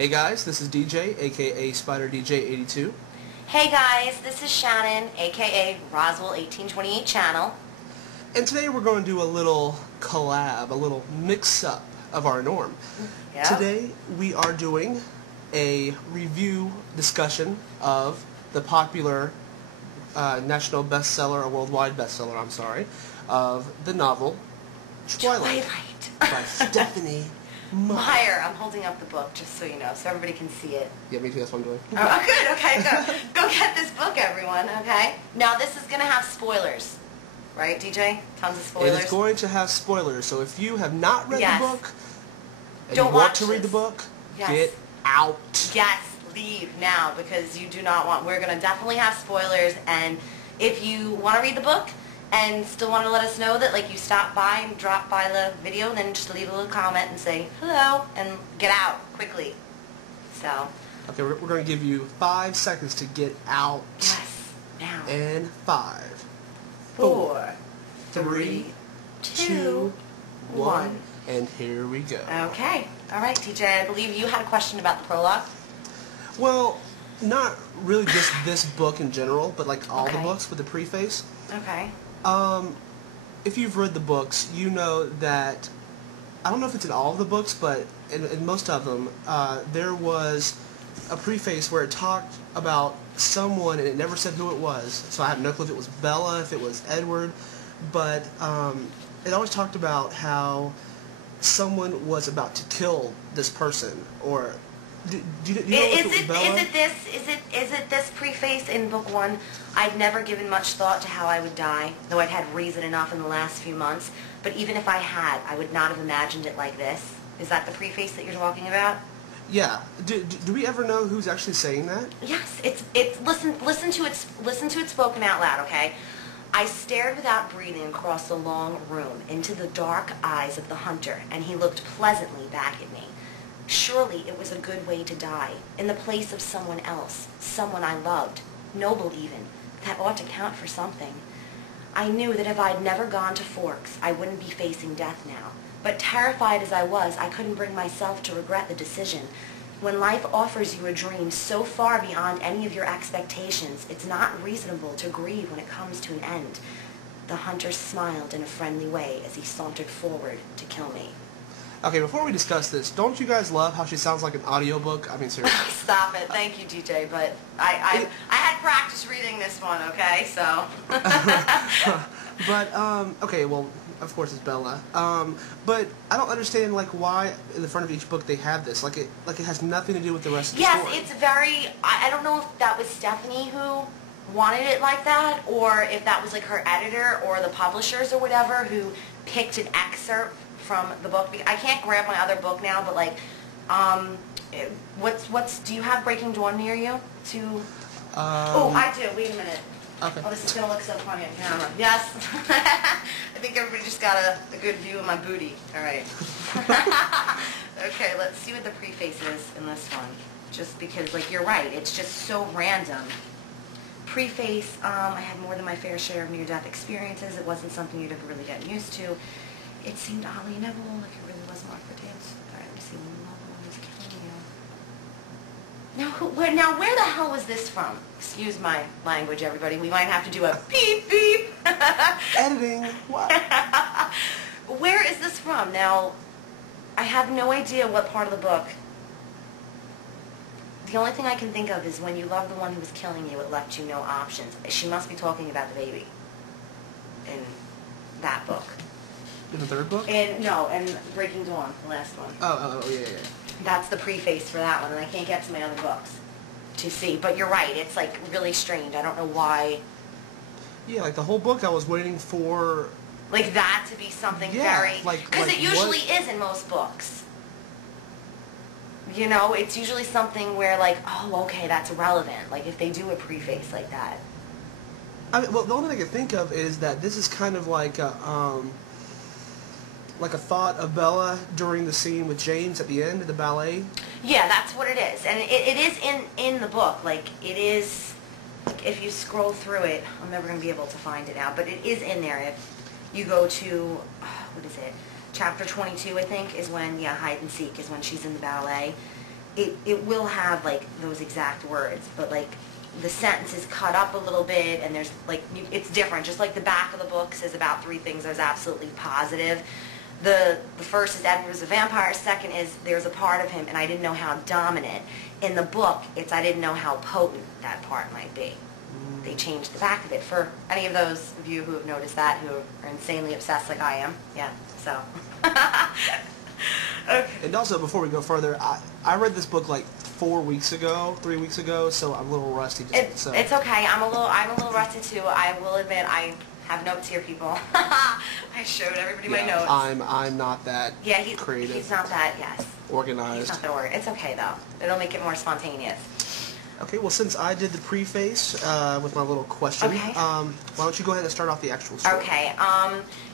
Hey guys, this is DJ, aka Spider DJ 82. Hey guys, this is Shannon, aka Roswell 1828 Channel. And today we're going to do a little collab, a little mix-up of our norm. Yep. Today we are doing a review discussion of the popular national bestseller, or worldwide bestseller, I'm sorry, of the novel Twilight by Stephenie Meyer. I'm holding up the book just so you know, so everybody can see it. Yeah, me too, that's what I'm doing. Oh, good, okay, go get this book, everyone, okay? Now this is going to have spoilers, right, DJ? Tons of spoilers. It is going to have spoilers, so if you have not read the book, and don't you want watch to read the this. book, Yes. get out. Yes, leave now, because you do not want, we're going to definitely have spoilers, and if you want to read the book, and still want to let us know that like you stopped by and dropped by the video, then just leave a little comment and say hello and get out quickly. So. Okay, we're going to give you 5 seconds to get out. Yes, now. And 5, 4, 3, 2, 1, and here we go. Okay, all right, TJ. I believe you had a question about the prologue. Well, not really just this book in general, but like all the books with the preface. Okay. If you've read the books, you know that, I don't know if it's in all of the books, but in most of them, there was a preface where it talked about someone, and it never said who it was, so I have no clue if it was Bella, if it was Edward, but it always talked about how someone was about to kill this person, or... Do you know if it was Bella? Is it this preface in book 1? I'd never given much thought to how I would die, though I'd had reason enough in the last few months. But even if I had, I would not have imagined it like this. Is that the preface that you're talking about? Yeah. Do we ever know who's actually saying that? Yes. Listen to it spoken out loud, okay? I stared without breathing across the long room into the dark eyes of the hunter, and he looked pleasantly back at me. Surely it was a good way to die, in the place of someone else, someone I loved, noble even. That ought to count for something. I knew that if I'd never gone to Forks, I wouldn't be facing death now. But terrified as I was, I couldn't bring myself to regret the decision. When life offers you a dream so far beyond any of your expectations, it's not reasonable to grieve when it comes to an end. The hunter smiled in a friendly way as he sauntered forward to kill me. Okay, before we discuss this, don't you guys love how she sounds like an audiobook? I mean, seriously. Stop it. Thank you, DJ, but I had practice reading this one, okay, so. But, okay, well, of course it's Bella. But I don't understand, like, why in the front of each book they have this. Like it has nothing to do with the rest of the story. Yes, it's very, I don't know if that was Stephenie who wanted it like that, or if that was, like, her editor or the publishers or whatever who picked an excerpt from the book. I can't grab my other book now, but like, do you have Breaking Dawn near you? Oh, I do. Wait a minute. Okay. Oh, this is gonna look so funny on camera. Yes. I think everybody just got a good view of my booty. All right. Okay, let's see what the preface is in this one. Just because, like, you're right. It's just so random. Preface, I had more than my fair share of near-death experiences. It wasn't something you'd ever really gotten used to. It seemed oddly inevitable, like it really was marked for dance. Alright, let me see. Now, where the hell was this from? Excuse my language, everybody. We might have to do a beep beep. Editing. What? Where is this from? Now, I have no idea what part of the book. The only thing I can think of is when you love the one who was killing you, it left you no options. She must be talking about the baby in that book. In the third book? No, and Breaking Dawn, the last one. Oh, yeah. That's the preface for that one, and I can't get to my other books to see. But you're right, it's like really strange. I don't know why. Yeah, like the whole book I was waiting for... Like that to be something very... Because it usually is in most books. You know, it's usually something where like, oh, okay, that's relevant. Like if they do a preface like that. I mean, well, the only thing I can think of is that this is kind of like a thought of Bella during the scene with James at the end of the ballet. Yeah, that's what it is. And it is in the book. Like, it is, if you scroll through it, I'm never going to be able to find it now, but it is in there. If you go to, what is it, chapter 22, I think, is when, hide and seek is when she's in the ballet. it will have like those exact words, but like the sentence is cut up a little bit, and there's like, it's different. Just like the back of the book says about 3 things I was absolutely positive. The first is Edward was a vampire. Second is there's a part of him, and I didn't know how dominant. In the book, it's I didn't know how potent that part might be. They changed the back of it for any of those of you who have noticed that, who are insanely obsessed like I am. Yeah, so. Okay. And also, before we go further, I read this book like 3 weeks ago, so I'm a little rusty. It's okay. I'm a little rusty too. I will admit I have notes here, people. I showed everybody my notes. I'm not that creative. He's not that, yes. Organized. He's not that organized. It's okay though. It'll make it more spontaneous. Okay, well, since I did the preface with my little question, why don't you go ahead and start off the actual story? Okay,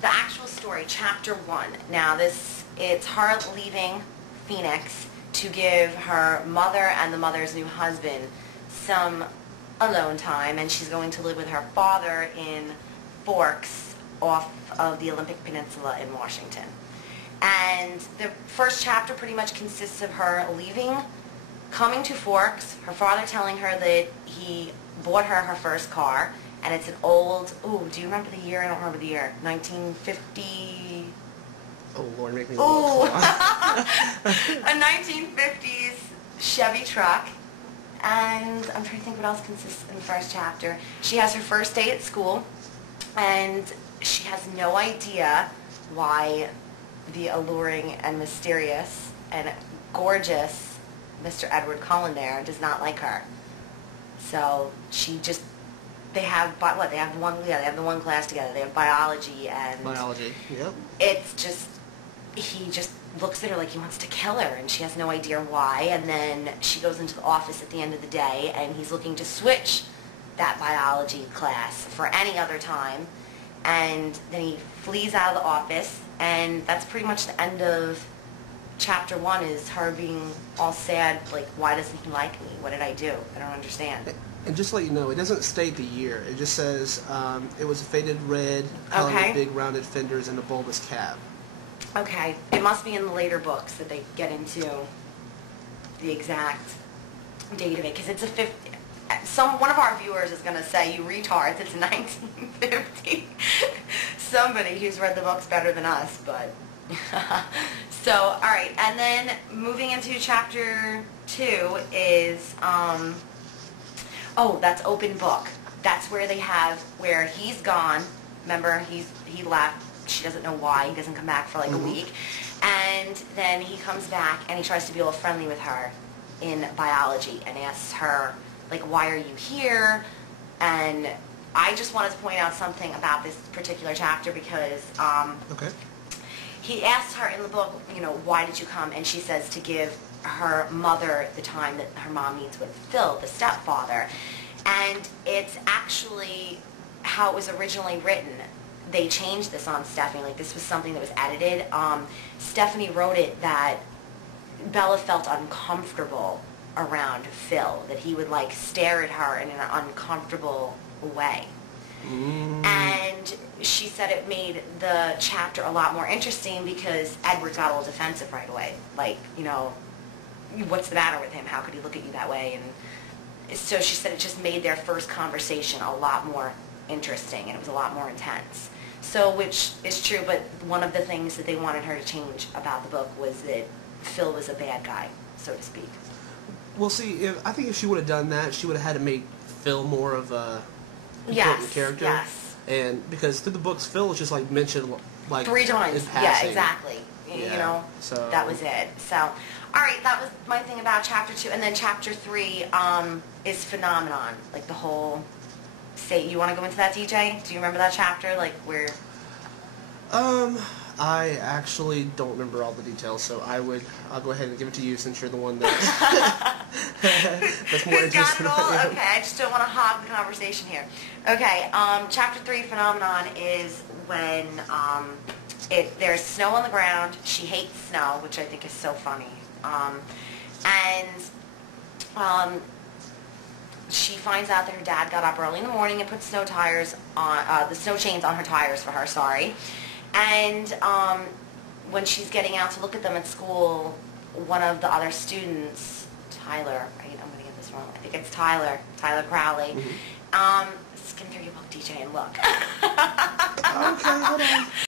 the actual story, Chapter 1. Now, it's her leaving Phoenix to give her mother and the mother's new husband some alone time, and she's going to live with her father in Forks off of the Olympic Peninsula in Washington. And the first chapter pretty much consists of her leaving, coming to Forks, her father telling her that he bought her first car, and it's an old, do you remember the year? I don't remember the year. 1950... Oh, Lord, make me look. A 1950s Chevy truck. And I'm trying to think what else consists in the first chapter. She has her first day at school, and she has no idea why the alluring and mysterious and gorgeous Mr. Edward Cullen there does not like her. So they have the one class together. They have biology and... Biology, yep. It's just, he just looks at her like he wants to kill her, and she has no idea why. And then she goes into the office at the end of the day, and he's looking to switch that biology class for any other time. And then he flees out of the office, and that's pretty much the end of Chapter 1, is her being all sad, like, why doesn't he like me? What did I do? I don't understand. And just to let you know, it doesn't state the year. It just says it was a faded red, color with big rounded fenders and a bulbous cab. Okay. It must be in the later books that they get into the exact date of it, because it's a 50... One of our viewers is going to say, you retards, it's 1950. Somebody who's read the books better than us, but... So, all right, and then moving into Chapter 2 is, that's open book. That's where where he's gone. Remember, he left. She doesn't know why. He doesn't come back for like a week. And then he comes back and he tries to be all friendly with her in biology and asks her, like, why are you here? And I just wanted to point out something about this particular chapter because he asks her in the book, why did you come? And she says to give her mother the time that her mom needs with Phil, the stepfather. And it's actually how it was originally written. They changed this on Stephenie. Like, this was something that was edited. Stephenie wrote it that Bella felt uncomfortable around Phil, that he would, like, stare at her in an uncomfortable way. And she said it made the chapter a lot more interesting because Edward got all defensive right away. Like, what's the matter with him? How could he look at you that way? And so she said it just made their first conversation a lot more interesting, and it was a lot more intense. So, which is true, but one of the things that they wanted her to change about the book was that Phil was a bad guy, so to speak. Well, see, I think if she would have done that, she would have had to make Phil more of a important character. Yes. And because through the books, Phil was just like mentioned like 3 times. in passing. Yeah, exactly. So that was it. So, all right, that was my thing about Chapter 2, and then Chapter 3 is Phenomenon, like the whole. You want to go into that, DJ? Do you remember that chapter, like where? I actually don't remember all the details, so I'll go ahead and give it to you since you're the one that's more interested. Got it all? Okay, I just don't want to hog the conversation here. Okay, Chapter 3, Phenomenon, is when there's snow on the ground. She hates snow, which I think is so funny. She finds out that her dad got up early in the morning and put the snow chains on her tires for her, And when she's getting out to look at them at school, one of the other students, Tyler, I'm going to get this wrong, I think it's Tyler Crowley, skim through your book, DJ, and look. Okay, hold on.